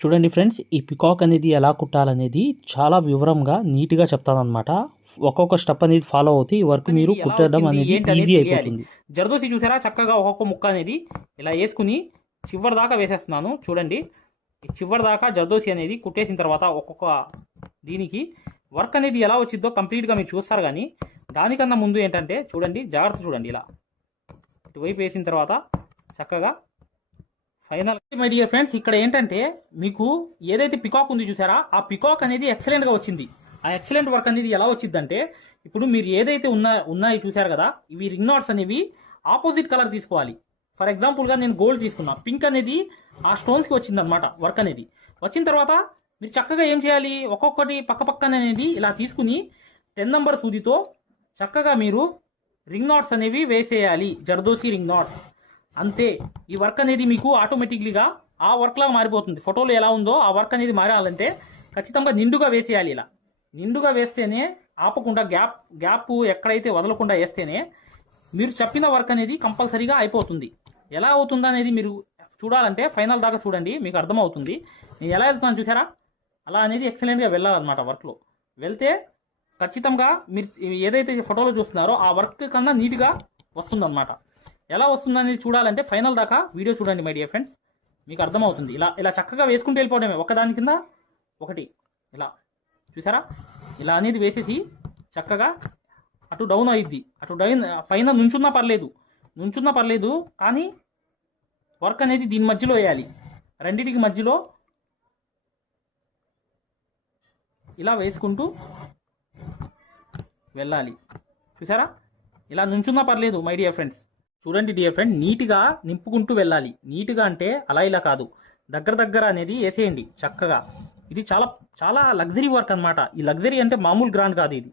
చూడండి ఫ్రెండ్స్, ఈ పికాక్ అనేది ఎలా కుట్టాలనేది చాలా వివరంగా నీట్గా చెప్తానన్నమాట. ఒక్కొక్క స్టెప్ అనేది ఫాలో అవుతే ఈ వర్క్ మీరు ఎలా కుట్టడం వచ్చింది అనేది ఏంటి అనేది ఈజీ తెలియాలి. అయిపోతుంది. జర్దోసి చూసారా, చక్కగా ఒక్కొక్క ముక్క అనేది ఇలా వేసుకుని చివరి దాకా వేసేస్తున్నాను. చూడండి, ఈ చివరి దాకా జర్దోసి అనేది కుట్టేసిన తర్వాత ఒక్కొక్క దీనికి వర్క్ అనేది ఎలా వచ్చిందో కంప్లీట్గా మీరు చూస్తారు. కానీ దానికన్నా ముందు ఏంటంటే చూడండి, జాగ్రత్త చూడండి. ఇలా ఇటువైపు వేసిన తర్వాత చక్కగా ఫైనల్. మై డియర్ ఫ్రెండ్స్, ఇక్కడ ఏంటంటే మీకు ఏదైతే పికాక్ ఉంది చూసారా, ఆ పికాక్ అనేది ఎక్సలెంట్గా వచ్చింది. ఆ ఎక్సలెంట్ వర్క్ అనేది ఎలా వచ్చిందంటే, ఇప్పుడు మీరు ఏదైతే ఉన్నాయి చూసారు కదా, ఇవి రింగ్ నాట్స్ అనేవి ఆపోజిట్ కలర్ తీసుకోవాలి. ఫర్ ఎగ్జాంపుల్గా నేను గోల్డ్ తీసుకున్నా, పింక్ అనేది ఆ స్టోన్స్కి వచ్చింది అనమాట. వర్క్ అనేది వచ్చిన తర్వాత మీరు చక్కగా ఏం చేయాలి, ఒక్కొక్కటి పక్క పక్కన అనేది ఇలా తీసుకుని 10 నంబర్ సూదితో చక్కగా మీరు రింగ్ నాట్స్ అనేవి వేసేయాలి. జర్దోసి రింగ్ నాట్స్ అంతే. ఈ వర్క్ అనేది మీకు ఆటోమేటిక్లీగా ఆ వర్క్ లాగా మారిపోతుంది. ఫోటోలో ఎలా ఉందో ఆ వర్క్ అనేది మారాలంటే ఖచ్చితంగా నిండుగా వేసేయాలి. ఇలా నిండుగా వేస్తేనే, ఆపకుండా గ్యాప్ ఎక్కడైతే వదలకుండా వేస్తేనే మీరు చెప్పిన వర్క్ అనేది కంపల్సరీగా అయిపోతుంది. ఎలా అవుతుందో అనేది మీరు చూడాలంటే ఫైనల్ దాకా చూడండి, మీకు అర్థమవుతుంది. నేను ఎలా వెళ్తున్నాను చూసారా, అలా అనేది ఎక్సలెంట్గా వెళ్ళాలన్నమాట. వర్క్లో వెళ్తే ఖచ్చితంగా మీరు ఏదైతే ఫోటోలో చూస్తున్నారో ఆ వర్క్ కన్నా నీట్గా వస్తుందన్నమాట. ఎలా వస్తుందనేది చూడాలంటే ఫైనల్ దాకా వీడియో చూడండి మై డియర్ ఫ్రెండ్స్, మీకు అర్థమవుతుంది. ఇలా ఇలా చక్కగా వేసుకుంటూ వెళ్ళిపోవడమే, ఒకదాని కింద ఒకటి. ఇలా చూసారా, ఇలా అనేది వేసేసి చక్కగా అటు డౌన్ అయ్యిద్ది. అటు డౌన్ పైన నుంచున్నా పర్లేదు, కానీ వర్క్ అనేది దీని మధ్యలో వేయాలి. రెండింటికి మధ్యలో ఇలా వేసుకుంటూ వెళ్ళాలి. చూసారా, ఇలా నుంచున్నా పర్లేదు మై డియర్ ఫ్రెండ్స్. చూడండి డియర్ ఫ్రెండ్, నీట్గా నింపుకుంటూ వెళ్ళాలి. నీట్గా అంటే అలా ఇలా కాదు, దగ్గర అనేది వేసేయండి చక్కగా. ఇది చాలా చాలా లగ్జరీ వర్క్ అనమాట. ఈ లగ్జరీ అంటే మామూలు గ్రాండ్ కాదు ఇది.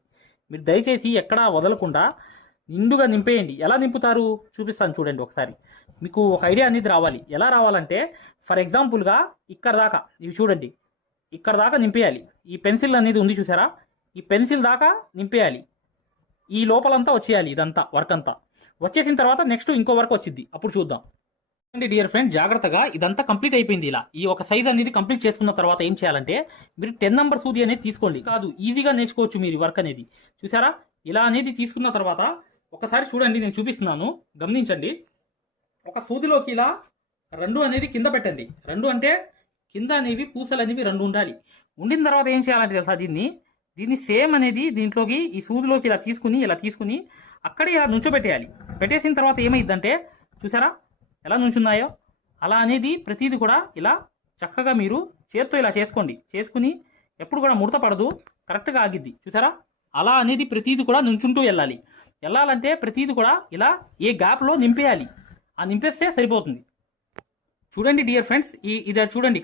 మీరు దయచేసి ఎక్కడా వదలకుండా నిండుగా నింపేయండి. ఎలా నింపుతారు చూపిస్తాను చూడండి ఒకసారి. మీకు ఒక ఐడియా అనేది రావాలి. ఎలా రావాలంటే, ఫర్ ఎగ్జాంపుల్గా ఇక్కడ దాకా ఇవి చూడండి, ఇక్కడ దాకా నింపేయాలి. ఈ పెన్సిల్ అనేది ఉంది చూసారా, ఈ పెన్సిల్ దాకా నింపేయాలి. ఈ లోపలంతా వచ్చేయాలి. ఇదంతా వర్క్ అంతా వచ్చేసిన తర్వాత నెక్స్ట్ ఇంకో వర్క్ వచ్చింది, అప్పుడు చూద్దాం. అండి డియర్ ఫ్రెండ్, జాగ్రత్తగా ఇదంతా కంప్లీట్ అయిపోయింది. ఇలా ఈ ఒక సైజ్ అనేది కంప్లీట్ చేసుకున్న తర్వాత ఏం చేయాలంటే, మీరు 10 నంబర్ సూది అనేది తీసుకోండి. కాదు, ఈజీగా నేర్చుకోవచ్చు మీరు వర్క్ అనేది. చూసారా, ఇలా అనేది తీసుకున్న తర్వాత ఒకసారి చూడండి, నేను చూపిస్తున్నాను, గమనించండి. ఒక సూదిలోకి ఇలా 2 అనేది కింద పెట్టండి. 2 అంటే కింద అనేవి పూసలు అనేవి 2 ఉండాలి. ఉండిన తర్వాత ఏం చేయాలంటే తెలుసా, దీన్ని సేమ్ అనేది దీంట్లోకి ఈ సూదిలోకి ఇలా తీసుకుని అక్కడే ఇలా నుంచోబెట్టేయాలి. పెట్టేసిన తర్వాత ఏమైందంటే చూసారా ఎలా నుంచున్నాయో, అలా అనేది ప్రతిదీ కూడా ఇలా చక్కగా మీరు చేత్తో ఇలా చేసుకుని ఎప్పుడు కూడా ముడత పడదు, కరెక్ట్గా ఆగిద్ది. చూసారా, అలా అనేది ప్రతిదీ కూడా నుంచుంటూ వెళ్ళాలంటే ప్రతిదీ కూడా ఇలా ఏ గ్యాప్లో నింపేయాలి. ఆ నింపేస్తే సరిపోతుంది. చూడండి డియర్ ఫ్రెండ్స్, ఇది చూడండి,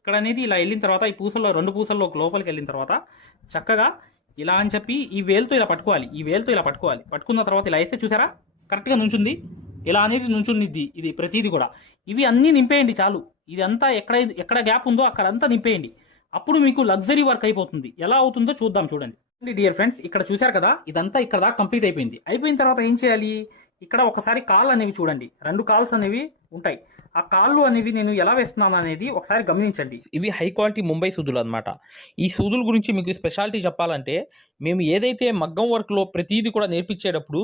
ఇక్కడ అనేది ఇలా వెళ్ళిన తర్వాత ఈ పూసల్లో 2 పూసల్లో లోపలికి వెళ్ళిన తర్వాత చక్కగా ఇలా అని చెప్పి ఈ వేలుతో ఇలా పట్టుకోవాలి. పట్టుకున్న తర్వాత ఇలా వేస్తే చూసారా కరెక్ట్గా నుంచుంది. ఇలా అనేది నుంచుంది. ఇది ప్రతిదీ కూడా ఇవి అన్నీ నింపేయండి చాలు. ఇదంతా ఎక్కడ గ్యాప్ ఉందో అక్కడంతా నింపేయండి. అప్పుడు మీకు లగ్జరీ వర్క్ అయిపోతుంది. ఎలా అవుతుందో చూద్దాం. చూడండి డియర్ ఫ్రెండ్స్, ఇక్కడ చూసారు కదా, ఇదంతా ఇక్కడ దాకా కంప్లీట్ అయిపోయింది. అయిపోయిన తర్వాత ఏం చేయాలి, ఇక్కడ ఒకసారి కాళ్ళు అనేవి చూడండి, 2 కాల్స్ అనేవి ఉంటాయి. ఆ కాళ్ళు అనేవి నేను ఎలా వేస్తున్నాను అనేది ఒకసారి గమనించండి. ఇవి హై క్వాలిటీ ముంబై సూదులు అనమాట. ఈ సూదుల గురించి మీకు స్పెషాలిటీ చెప్పాలంటే, మేము ఏదైతే మగ్గం వర్క్లో ప్రతిదీ కూడా నేర్పించేటప్పుడు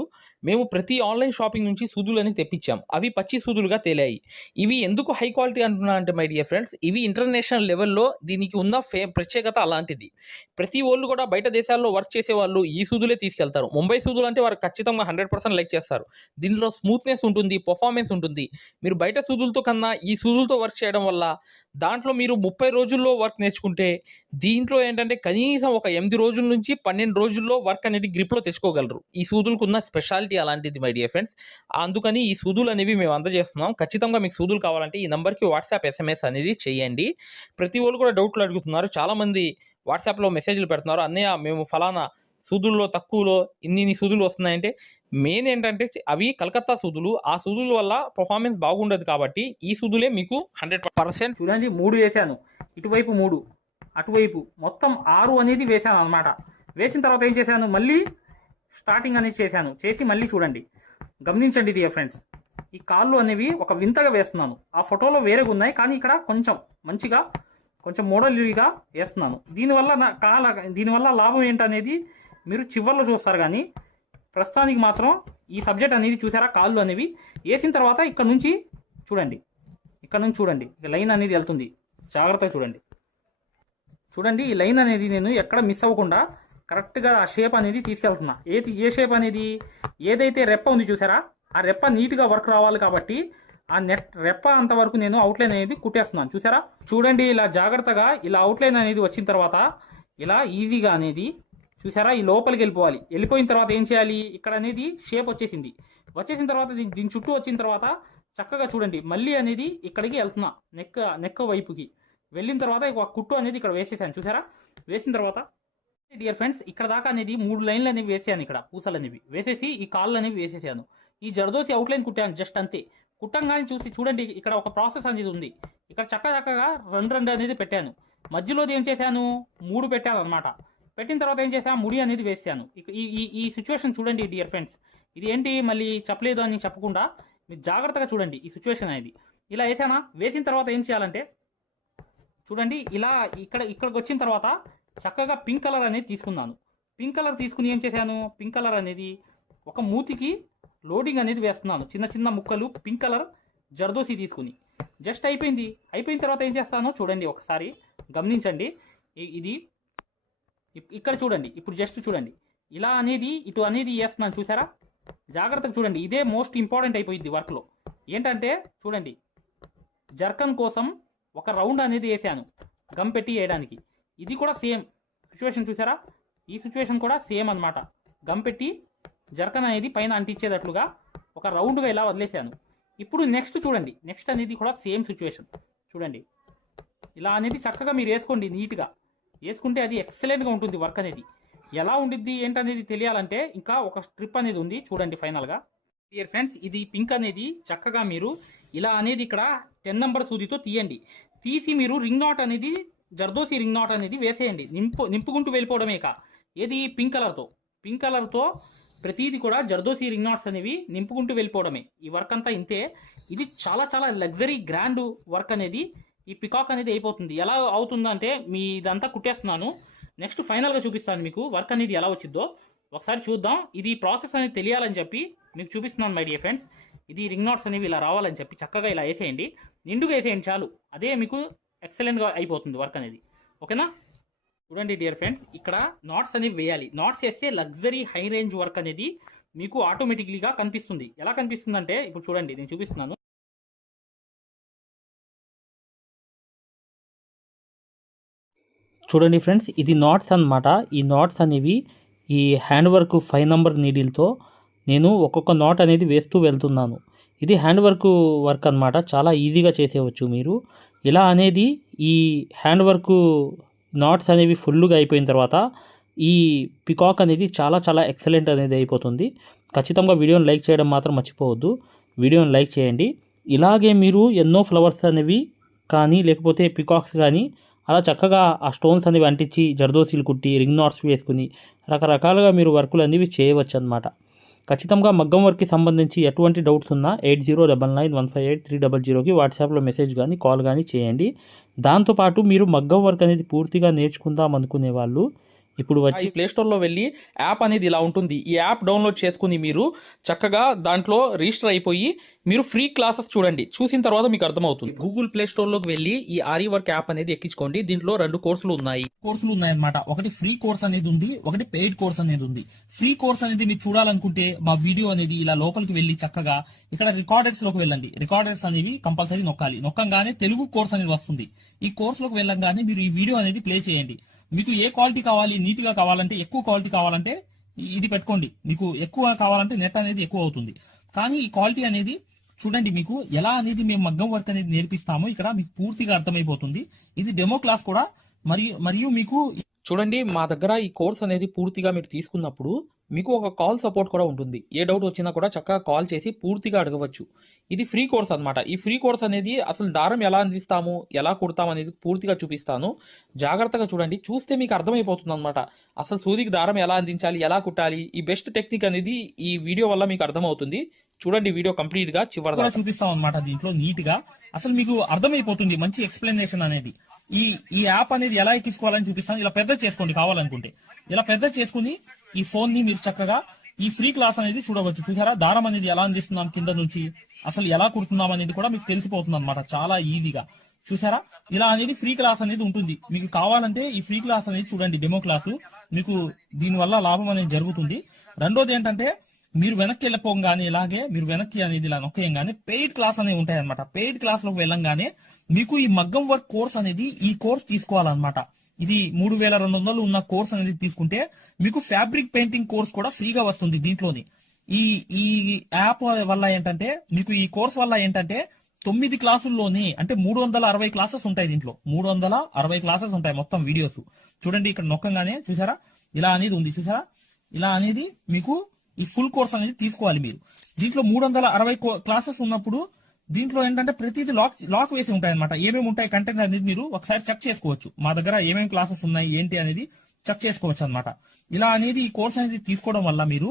మేము ప్రతి ఆన్లైన్ షాపింగ్ నుంచి సూదులు అనేది తెప్పించాం. అవి పచ్చి సూదులుగా తేలాయి. ఇవి ఎందుకు హై క్వాలిటీ అంటున్నా అంటే మై డియర్ ఫ్రెండ్స్, ఇవి ఇంటర్నేషనల్ లెవెల్లో దీనికి ఉన్న ప్రత్యేకత అలాంటిది. ప్రతి వాళ్ళు కూడా బయట దేశాల్లో వర్క్ చేసేవాళ్ళు ఈ సూదులే తీసుకెళ్తారు. ముంబై సూదులు అంటే వారు ఖచ్చితంగా 100% లైక్ చేస్తారు. దీనిలో స్మూత్నెస్ ఉంటుంది, పర్ఫార్మెన్స్ ఉంటుంది. మీరు బయట సూదులతో కన్నా ఈ సూదులతో వర్క్ చేయడం వల్ల దాంట్లో మీరు 30 రోజుల్లో వర్క్ నేర్చుకుంటే, దీంట్లో ఏంటంటే కనీసం ఒక 8 రోజుల నుంచి 12 రోజుల్లో వర్క్ అనేది గ్రిప్లో తెచ్చుకోగలరు. ఈ సూదులకు ఉన్న స్పెషాలిటీ అలాంటిది మై డియర్ ఫ్రెండ్స్. అందుకని ఈ సూదులు అనేవి మేము అందజేస్తున్నాం. ఖచ్చితంగా మీకు సూదులు కావాలంటే ఈ నెంబర్కి వాట్సాప్ SMS అనేది చేయండి. ప్రతి వాళ్ళు కూడా డౌట్లు అడుగుతున్నారు. చాలామంది వాట్సాప్లో మెసేజ్లు పెడుతున్నారు, అన్నయ్య మేము ఫలానా సూదుల్లో తక్కువలో ఇన్ని సూదులు వస్తున్నాయంటే, మెయిన్ ఏంటంటే అవి కలకత్తా సూదులు. ఆ సూదుల వల్ల పర్ఫార్మెన్స్ బాగుండదు కాబట్టి ఈ సూదులే మీకు 100%. చూడండి, 3 వేసాను, ఇటువైపు 3, అటువైపు మొత్తం 6 అనేది వేసాను అనమాట. వేసిన తర్వాత ఏం చేశాను, మళ్ళీ స్టార్టింగ్ అనేది చేసి మళ్ళీ చూడండి, గమనించండి డియర్ ఫ్రెండ్స్. ఈ కాళ్ళు అనేవి ఒక వింతగా వేస్తున్నాను. ఆ ఫోటోలో వేరేగా ఉన్నాయి, కానీ ఇక్కడ కొంచెం మంచిగా కొంచెం మోడల్గా వేస్తున్నాను. దీనివల్ల లాభం ఏంటనేది మీరు చివర్లో చూస్తారు. కానీ ప్రస్తుతానికి మాత్రం ఈ సబ్జెక్ట్ అనేది చూసారా, కాళ్ళు అనేవి వేసిన తర్వాత ఇక్కడ నుంచి చూడండి ఇక లైన్ అనేది వెళ్తుంది. జాగ్రత్తగా చూడండి ఈ లైన్ అనేది నేను ఎక్కడ మిస్ అవ్వకుండా కరెక్ట్గా ఆ షేప్ అనేది తీసుకెళ్తున్నా. ఏ షేప్ అనేది, ఏదైతే రెప్ప ఉంది చూసారా, ఆ రెప్ప నీట్గా వర్క్ రావాలి కాబట్టి ఆ రెప్ప అంతవరకు నేను అవుట్లైన్ అనేది కుట్టేస్తున్నాను. చూసారా, చూడండి ఇలా జాగ్రత్తగా ఇలా అవుట్లైన్ అనేది వచ్చిన తర్వాత ఇలా ఈజీగా అనేది చూసారా ఈ లోపలికి వెళ్ళిపోయిన తర్వాత ఏం చేయాలి, ఇక్కడ అనేది షేప్ వచ్చేసిన తర్వాత దీని చుట్టూ వచ్చిన తర్వాత చక్కగా చూడండి మళ్ళీ అనేది ఇక్కడికి వెళ్తున్నా, నెక్ వైపుకి వెళ్ళిన తర్వాత ఒక కుట్టు అనేది ఇక్కడ వేసేసాను. చూసారా, వేసిన తర్వాత డియర్ ఫ్రెండ్స్ ఇక్కడ దాకా అనేది 3 లైన్లు అనేవి వేసాను. ఇక్కడ పూసలు అనేవి వేసేసి ఈ కాళ్ళు అనేవి వేసేసాను. ఈ జర్దోసి అవుట్లైన్ కుట్టాను జస్ట్ అంతే. కుట్టంగానే చూడండి ఇక్కడ ఒక ప్రాసెస్ అనేది ఉంది. ఇక్కడ చక్కగా 2 అనేది పెట్టాను. మధ్యలోది ఏం చేశాను, 3 పెట్టాను అనమాట. పెట్టిన తర్వాత ఏం చేశాను, ముడి అనేది వేసాను. ఈ సిచ్యువేషన్ చూడండి డియర్ ఫ్రెండ్స్. ఇది ఏంటి మళ్ళీ చెప్పలేదు అని చెప్పకుండా మీరు జాగ్రత్తగా చూడండి ఈ సిచ్యువేషన్ అనేది. ఇలా వేసానా, వేసిన తర్వాత ఏం చేయాలంటే చూడండి ఇలా ఇక్కడికి వచ్చిన తర్వాత చక్కగా పింక్ కలర్ అనేది తీసుకున్నాను. పింక్ కలర్ తీసుకుని ఏం చేశాను, పింక్ కలర్ అనేది ఒక మూతికి లోడింగ్ అనేది వేస్తున్నాను. చిన్న ముక్కలు పింక్ కలర్ జర్దోసి తీసుకుని జస్ట్ అయిపోయిన తర్వాత ఏం చేస్తానో చూడండి, ఒకసారి గమనించండి. ఇది ఇక్కడ చూడండి, ఇప్పుడు జస్ట్ చూడండి ఇలా అనేది ఇటు అనేది వేస్తున్నాను. చూసారా, జాగ్రత్తగా చూడండి. ఇదే మోస్ట్ ఇంపార్టెంట్ అయిపోయింది వర్క్లో. ఏంటంటే చూడండి జర్కన్ కోసం ఒక రౌండ్ అనేది వేసాను గమ్ పెట్టి వేయడానికి. ఇది కూడా సేమ్ సిచ్యువేషన్ చూసారా, ఈ సిచ్యువేషన్ కూడా సేమ్ అనమాట. గమ్ పెట్టి జర్కన్ అనేది పైన అంటించేటట్లుగా ఒక రౌండ్గా ఇలా వదిలేసాను. ఇప్పుడు నెక్స్ట్ అనేది కూడా సేమ్ సిచ్యువేషన్ చూడండి. ఇలా అనేది చక్కగా మీరు వేసుకోండి, నీట్గా వేసుకుంటే అది ఎక్సలెంట్గా ఉంటుంది. వర్క్ అనేది ఎలా ఉండిద్ది ఏంటనేది తెలియాలంటే ఇంకా ఒక స్ట్రిప్ అనేది ఉంది చూడండి ఫైనల్గా. డియర్ ఫ్రెండ్స్ ఇది పింక్ అనేది చక్కగా మీరు ఇలా అనేది ఇక్కడ 10 నెంబర్ సూదితో తీసి మీరు రింగ్ నాట్ అనేది జర్దోసి రింగ్ నాట్ అనేది వేసేయండి. నింపుకుంటూ వెళ్ళిపోవడమే ఏది పింక్ కలర్తో ప్రతిదీ కూడా జర్దోసి రింగ్ నాట్స్ అనేవి నింపుకుంటూ వెళ్ళిపోవడమే. ఈ వర్క్ అంతా ఇంతే. ఇది చాలా లగ్జరీ గ్రాండ్ వర్క్ అనేది ఈ పికాక్ అనేది అయిపోతుంది. ఎలా అవుతుందంటే మీ ఇదంతా కుట్టేస్తున్నాను, నెక్స్ట్ ఫైనల్గా చూపిస్తాను మీకు వర్క్ అనేది ఎలా వచ్చిందో ఒకసారి చూద్దాం. ఇది ప్రాసెస్ అనేది తెలియాలని చెప్పి మీకు చూపిస్తున్నాను మై డియర్ ఫ్రెండ్స్. ఇది రింగ్ నాట్స్ అనేవి ఇలా రావాలని చెప్పి చక్కగా ఇలా వేసేయండి, నిండుగా వేసేయండి చాలు. అదే మీకు ఎక్సలెంట్గా అయిపోతుంది వర్క్ అనేది. ఓకేనా, చూడండి డియర్ ఫ్రెండ్స్ ఇక్కడ నాట్స్ అనేవి వేయాలి. నాట్స్ వేస్తే లగ్జరీ హై రేంజ్ వర్క్ అనేది మీకు ఆటోమేటిక్లీగా కనిపిస్తుంది. ఎలా కనిపిస్తుందంటే ఇప్పుడు చూడండి నేను చూపిస్తున్నాను. చూడండి ఫ్రెండ్స్ ఇది నాట్స్ అన్నమాట. ఈ నాట్స్ అనేవి ఈ హ్యాండ్ వర్క్ 5 నెంబర్ నీడిల్తో నేను ఒక్కొక్క నాట్ అనేది వేస్తూ వెళ్తున్నాను. ఇది హ్యాండ్ వర్క్ అన్నమాట, చాలా ఈజీగా చేసేవచ్చు మీరు. ఇలా అనేది ఈ హ్యాండ్ వర్క్ నాట్స్ అనేవి ఫుల్గా అయిపోయిన తర్వాత ఈ పికాక్ అనేది చాలా ఎక్సలెంట్ అనేది అయిపోతుంది. ఖచ్చితంగా వీడియోని లైక్ చేయడం మాత్రం మర్చిపోవద్దు. వీడియోని లైక్ చేయండి. ఇలాగే మీరు ఎన్నో ఫ్లవర్స్ అనేవి కానీ లేకపోతే పికాక్స్ కానీ అలా చక్కగా ఆ స్టోన్స్ అనేవి అంటించి జర్దోసీలు కుట్టి రింగ్ నాట్స్ వేసుకుని రకరకాలుగా మీరు వర్కులు అనేవి చేయవచ్చు అన్నమాట. ఖచ్చితంగా మగ్గం వర్క్కి సంబంధించి ఎటువంటి డౌట్స్ ఉన్నా 8099158300కి వాట్సాప్లో మెసేజ్ కానీ కాల్ కానీ చేయండి. దాంతోపాటు మీరు మగ్గం వర్క్ అనేది పూర్తిగా నేర్చుకుందాం అనుకునే వాళ్ళు ఇప్పుడు వచ్చి ప్లే స్టోర్లో వెళ్ళి యాప్ అనేది ఇలా ఉంటుంది. ఈ యాప్ డౌన్లోడ్ చేసుకుని మీరు చక్కగా దాంట్లో రిజిస్టర్ అయిపోయి మీరు ఫ్రీ క్లాసెస్ చూడండి. చూసిన తర్వాత మీకు అర్థమవుతుంది. గూగుల్ ప్లే స్టోర్లోకి వెళ్ళి ఈ ఆరి వర్క్ యాప్ అనేది ఎక్కించుకోండి. దీంట్లో 2 కోర్సులు ఉన్నాయన్నమాట. ఒకటి ఫ్రీ కోర్స్ అనేది ఉంది, ఒకటి పెయిడ్ కోర్స్ అనేది ఉంది. ఫ్రీ కోర్స్ అనేది మీరు చూడాలనుకుంటే మా వీడియో అనేది ఇలా లోపలికి వెళ్ళి చక్కగా ఇక్కడ రికార్డర్స్ లోకి వెళ్ళండి. రికార్డర్స్ అనేవి కంపల్సరీ నొక్కంగానే తెలుగు కోర్స్ అనేది వస్తుంది. ఈ కోర్స్ లోకి వెళ్ళంగానే మీరు ఈ వీడియో అనేది ప్లే చేయండి. మీకు ఏ క్వాలిటీ కావాలి, నీట్ గా కావాలంటే, ఎక్కువ క్వాలిటీ కావాలంటే ఇది పెట్టుకోండి. మీకు ఎక్కువ కావాలంటే నెట్ అనేది ఎక్కువ అవుతుంది. కానీ ఈ క్వాలిటీ అనేది చూడండి, మీకు ఎలా అనేది మేము మగ్గం వర్క్ అనేది నేర్పిస్తామో ఇక్కడ మీకు పూర్తిగా అర్థమైపోతుంది. ఇది డెమో క్లాస్ కూడా మరియు మీకు చూడండి మా దగ్గర ఈ కోర్స్ అనేది పూర్తిగా మీరు తీసుకున్నప్పుడు మీకు ఒక కాల్ సపోర్ట్ కూడా ఉంటుంది. ఏ డౌట్ వచ్చినా కూడా చక్కగా కాల్ చేసి పూర్తిగా అడగవచ్చు. ఇది ఫ్రీ కోర్స్ అన్నమాట. ఈ ఫ్రీ కోర్స్ అనేది అసలు దారం ఎలా అందిస్తాము, ఎలా కుడతాము అనేది పూర్తిగా చూపిస్తాను. జాగ్రత్తగా చూడండి, చూస్తే మీకు అర్థమైపోతుంది అనమాట. అసలు సూదికి దారం ఎలా అందించాలి, ఎలా కుట్టాలి, ఈ బెస్ట్ టెక్నిక్ అనేది ఈ వీడియో వల్ల మీకు అర్థమవుతుంది. చూడండి వీడియో కంప్లీట్ గా చివరిగా చూపిస్తాం అనమాట. దీంట్లో నీట్ గా అసలు మీకు అర్థమైపోతుంది. మంచి ఎక్స్ప్లెనేషన్ అనేది ఈ యాప్ అనేది ఎలా ఎక్కించుకోవాలని చూపిస్తాను. ఇలా పెద్ద చేసుకోండి కావాలనుకుంటే. ఇలా పెద్ద చేసుకుని ఈ ఫోన్ ని మీరు చక్కగా ఈ ఫ్రీ క్లాస్ అనేది చూడవచ్చు. చూసారా దారం అనేది ఎలా అందిస్తున్నాం కింద నుంచి, అసలు ఎలా కుడుతున్నాం అనేది కూడా మీకు తెలిసిపోతుంది అనమాట చాలా ఈజీగా. చూసారా ఇలా అనేది ఫ్రీ క్లాస్ అనేది ఉంటుంది. మీకు కావాలంటే ఈ ఫ్రీ క్లాస్ అనేది చూడండి, డెమో క్లాసు. మీకు దీనివల్ల లాభం అనేది జరుగుతుంది. రెండోది ఏంటంటే మీరు వెనక్కి వెళ్ళిపోగానే ఇలాగే మీరు వెనక్కి అనేది ఇలా నొక్కేయంగానే పెయిడ్ క్లాస్ అనేవి ఉంటాయి అనమాట. పెయిడ్ క్లాస్ లోకి వెళ్ళంగానే మీకు ఈ మగ్గం వర్క్ కోర్స్ అనేది ఈ కోర్స్ తీసుకోవాలన్నమాట. ఇది 3200 ఉన్న కోర్స్ అనేది తీసుకుంటే మీకు ఫ్యాబ్రిక్ పెయింటింగ్ కోర్స్ కూడా ఫ్రీగా వస్తుంది దీంట్లోని. ఈ ఈ యాప్ వల్ల ఏంటంటే మీకు ఈ కోర్స్ వల్ల ఏంటంటే 9 క్లాసుల్లోని అంటే 360 క్లాసెస్ ఉంటాయి దీంట్లో. 360 క్లాసెస్ ఉంటాయి మొత్తం వీడియోస్. చూడండి ఇక్కడ నొక్కంగానే చూసారా ఇలా అనేది ఉంది. చూసారా ఇలా అనేది మీకు ఈ ఫుల్ కోర్స్ అనేది తీసుకోవాలి మీరు. దీంట్లో 360 క్లాసెస్ ఉన్నప్పుడు దీంట్లో ఏంటంటే ప్రతిదీ లాక్ వేసి ఉంటాయి అనమాట. ఏమేమి ఉంటాయి కంటెంట్ అనేది మీరు ఒకసారి చెక్ చేసుకోవచ్చు. మా దగ్గర ఏమేమి క్లాసెస్ ఉన్నాయి ఏంటి అనేది చెక్ చేసుకోవచ్చు అనమాట. ఇలా అనేది ఈ కోర్స్ అనేది తీసుకోవడం వల్ల మీరు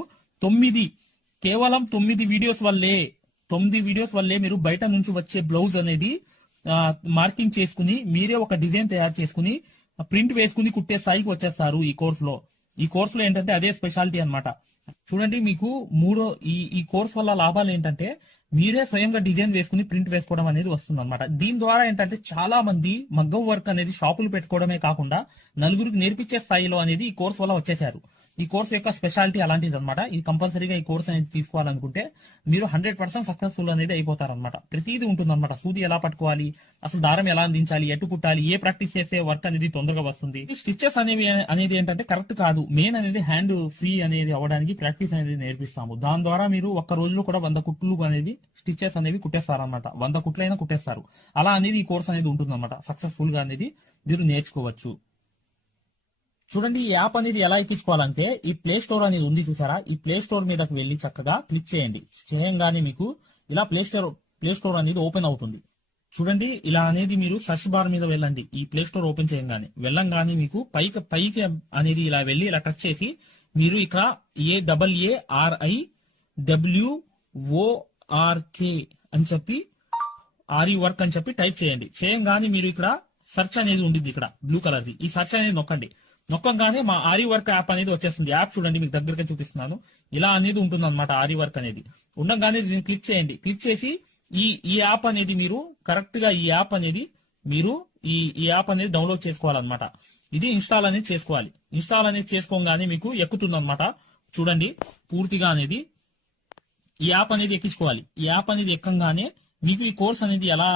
కేవలం 9 వీడియోస్ వల్లే మీరు బయట నుంచి వచ్చే బ్లౌజ్ అనేది మార్కింగ్ చేసుకుని మీరే ఒక డిజైన్ తయారు చేసుకుని ప్రింట్ వేసుకుని కుట్టే స్థాయికి వచ్చేస్తారు ఈ కోర్సులో ఏంటంటే అదే స్పెషాలిటీ అన్నమాట. చూడండి మీకు ఈ కోర్స్ వల్ల లాభాలు ఏంటంటే మీరే స్వయంగా డిజైన్ వేసుకుని ప్రింట్ వేసుకోవడం అనేది వస్తుంది అనమాట. దీని ద్వారా ఏంటంటే చాలా మంది మగ్గం వర్క్ అనేది షాపులు పెట్టుకోవడమే కాకుండా నలుగురికి నేర్పించే స్థాయిలో అనేది ఈ కోర్స్ వల్ల వచ్చేసారు. ఈ కోర్స్ యొక్క స్పెషాలిటీ అలాంటిది అనమాట. ఇది కంపల్సరీగా ఈ కోర్స్ అనేది తీసుకోవాలనుకుంటే మీరు 100% సక్సెస్ఫుల్ అనేది అయిపోతారనమాట. ప్రతిదీ ఉంటుంది అనమాట. సూది ఎలా పట్టుకోవాలి, అసలు దారం ఎలా అందించాలి, ఎటు కుట్టాలి, ఏ ప్రాక్టీస్ చేస్తే వర్క్ అనేది తొందరగా వస్తుంది. స్టిచెస్ అనేది ఏంటంటే కరెక్ట్ కాదు. మెయిన్ అనేది హ్యాండ్ ఫ్రీ అనేది అవ్వడానికి ప్రాక్టీస్ అనేది నేర్పిస్తాము. దాని ద్వారా మీరు ఒక్క రోజులో కూడా 100 కుట్లు అనేది స్టిచెస్ అనేవి కుట్టేస్తారనమాట. 100 కుట్లైనా కుట్టేస్తారు. అలా అనేది ఈ కోర్స్ అనేది ఉంటుంది అనమాట. సక్సెస్ఫుల్ గా అనేది మీరు నేర్చుకోవచ్చు. చూడండి ఈ యాప్ అనేది ఎలా ఎక్కించుకోవాలంటే ఈ ప్లే స్టోర్ అనేది ఉంది చూసారా, ఈ ప్లే స్టోర్ మీదకి వెళ్ళి చక్కగా క్లిక్ చేయండి. చేయంగానే మీకు ఇలా ప్లే స్టోర్ అనేది ఓపెన్ అవుతుంది. చూడండి ఇలా అనేది మీరు సర్చ్ బార్ మీద వెళ్ళండి. ఈ ప్లే స్టోర్ ఓపెన్ చేయంగానే వెళ్ళంగానే మీకు పైకి అనేది ఇలా వెళ్ళి ఇలా టచ్ చేసి మీరు ఇక్కడ AARIWORK అని చెప్పి వర్క్ అని చెప్పి టైప్ చేయండి. చేయంగానే మీరు ఇక్కడ సెర్చ్ అనేది ఉండిద్ది, ఇక్కడ బ్లూ కలర్ది. ఈ సెర్చ్ అనేది నొక్కంగానే మా ఆరి వర్క్ యాప్ అనేది వచ్చేస్తుంది. యాప్ చూడండి మీకు దగ్గరగా చూపిస్తున్నాను. ఇలా అనేది ఉంటుంది అనమాట. ఆరి వర్క్ అనేది ఉండగానే దీన్ని క్లిక్ చేయండి. క్లిక్ చేసి ఈ యాప్ అనేది మీరు కరెక్ట్ గా ఈ యాప్ అనేది డౌన్లోడ్ చేసుకోవాలన్నమాట. ఇది ఇన్స్టాల్ అనేది చేసుకోవాలి. ఇన్స్టాల్ అనేది చేసుకోగానే మీకు ఎక్కుతుంది అనమాట. చూడండి పూర్తిగా అనేది ఈ యాప్ అనేది ఎక్కించుకోవాలి. ఈ యాప్ అనేది ఎక్కంగానే మీకు ఈ కోర్స్ అనేది ఎలా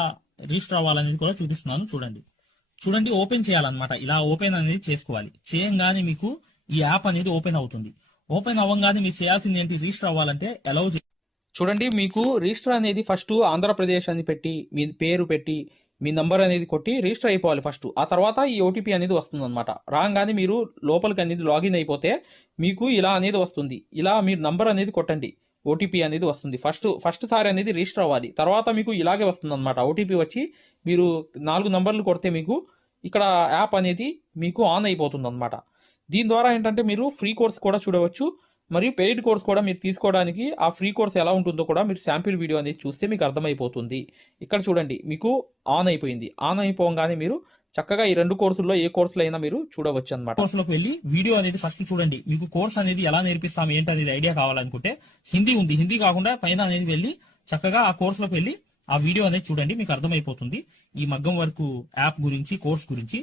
రిజిస్టర్ అవ్వాలనేది కూడా చూపిస్తున్నాను. చూడండి ఓపెన్ చేయాలన్నమాట. ఇలా ఓపెన్ అనేది చేసుకోవాలి. చేయంగానే మీకు ఈ యాప్ అనేది ఓపెన్ అవుతుంది. ఓపెన్ అవ్వగానే మీరు చేయాల్సింది ఏంటి, రిజిస్టర్ అవ్వాలంటే అలౌ చూడండి మీకు రిజిస్టర్ అనేది ఫస్ట్ ఆంధ్రప్రదేశ్ అని పెట్టి మీ పేరు పెట్టి మీ నంబర్ అనేది కొట్టి రిజిస్టర్ అయిపోవాలి ఫస్ట్. ఆ తర్వాత ఈ ఓటీపీ అనేది వస్తుంది అనమాట. రాగానే మీరు లోపలికి అనేది లాగిన్ అయిపోతే మీకు ఇలా అనేది వస్తుంది. ఇలా మీరు నంబర్ అనేది కొట్టండి, ఓటీపీ అనేది వస్తుంది. ఫస్ట్ సారి అనేది రిజిస్టర్ అవ్వాలి. తర్వాత మీకు ఇలాగే వస్తుంది అనమాట. ఓటీపీ వచ్చి మీరు 4 నంబర్లు కొడితే మీకు ఇక్కడ యాప్ అనేది మీకు ఆన్ అయిపోతుంది అనమాట. దీని ద్వారా ఏంటంటే మీరు ఫ్రీ కోర్స్ కూడా చూడవచ్చు, మరియు పెయిడ్ కోర్స్ కూడా మీరు తీసుకోవడానికి ఆ ఫ్రీ కోర్స్ ఎలా ఉంటుందో కూడా మీరు శాంపిల్ వీడియో అనేది చూస్తే మీకు అర్థమైపోతుంది. ఇక్కడ చూడండి మీకు ఆన్ అయిపోయింది. ఆన్ అయిపోగానే మీరు చక్కగా ఈ 2 కోర్సుల్లో ఏ కోర్సులో అయినా మీరు చూడవచ్చు అనమాట. కోర్సులోకి వెళ్ళి వీడియో అనేది ఫస్ట్ చూడండి. మీకు కోర్స్ అనేది ఎలా నేర్పిస్తాం ఏంటనేది ఐడియా కావాలనుకుంటే హిందీ ఉంది, హిందీ కాకుండా పైన అనేది వెళ్ళి చక్కగా ఆ కోర్సులోకి వెళ్ళి ఆ వీడియో అనేది చూడండి. మీకు అర్థమైపోతుంది ఈ మగ్గం వర్క్ యాప్ గురించి, కోర్స్ గురించి.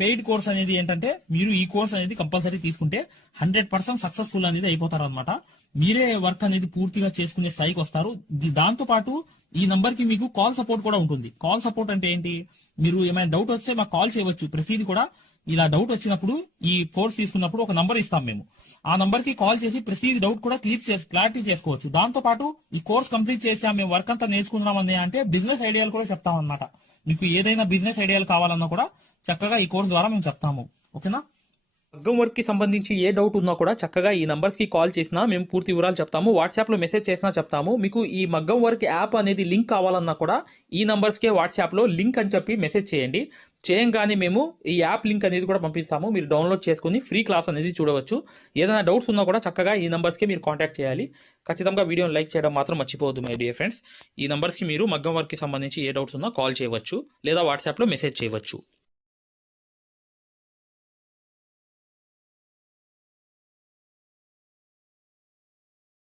పెయిడ్ కోర్స్ అనేది ఏంటంటే మీరు ఈ కోర్స్ అనేది కంపల్సరీ తీసుకుంటే 100% సక్సెస్ఫుల్ అనేది అయిపోతారు అనమాట. మీరే వర్క్ అనేది పూర్తిగా చేసుకునే స్థాయికి వస్తారు. దాంతో పాటు ఈ నంబర్ కి మీకు కాల్ సపోర్ట్ కూడా ఉంటుంది. కాల్ సపోర్ట్ అంటే ఏంటి, మీరు ఏమైనా డౌట్ వస్తే మాకు కాల్ చేయవచ్చు. ప్రతిదీ కూడా ఇలా డౌట్ వచ్చినప్పుడు ఈ కోర్స్ తీసుకున్నప్పుడు ఒక నంబర్ ఇస్తాం మేము. ఆ నంబర్ కి కాల్ చేసి ప్రతి డౌట్ కూడా క్లారిటీ చేసుకోవచ్చు. దాంతో పాటు ఈ కోర్స్ కంప్లీట్ చేసాం, మేము వర్క్ అంతా నేర్చుకున్నామని అంటే బిజినెస్ ఐడియాలు కూడా చెప్తాం అన్నమాట. మీకు ఏదైనా బిజినెస్ ఐడియాలు కావాలన్నా కూడా చక్కగా ఈ కోర్స్ ద్వారా మేము చెప్తాము. ఓకేనా? మగ్గం వర్క్కి సంబంధించి ఏ డౌట్ ఉన్నా కూడా చక్కగా ఈ నంబర్స్కి కాల్ చేసినా మేము పూర్తి వివరాలు చెప్తాము. వాట్సాప్లో మెసేజ్ చేసినా చెప్తాము. మీకు ఈ మగ్గం వర్క్ యాప్ అనేది లింక్ కావాలన్నా కూడా ఈ నంబర్స్కే వాట్సాప్లో లింక్ అని చెప్పి మెసేజ్ చేయండి. చేయంగానే మేము ఈ యాప్ లింక్ అనేది కూడా పంపిస్తాము. మీరు డౌన్లోడ్ చేసుకుని ఫ్రీ క్లాస్ అనేది చూడవచ్చు. ఏదైనా డౌట్స్ ఉన్నా కూడా చక్కగా ఈ నంబర్స్కి మీరు కాంటాక్ట్ చేయాలి. ఖచ్చితంగా వీడియోని లైక్ చేయడం మాత్రం మర్చిపోవద్దు మై డియర్ ఫ్రెండ్స్. ఈ నంబర్స్కి మీరు మగ్గం వర్క్కి సంబంధించి ఏ డౌట్స్ ఉన్నా కాల్ చేయవచ్చు లేదా వాట్సాప్లో మెసేజ్ చేయవచ్చు.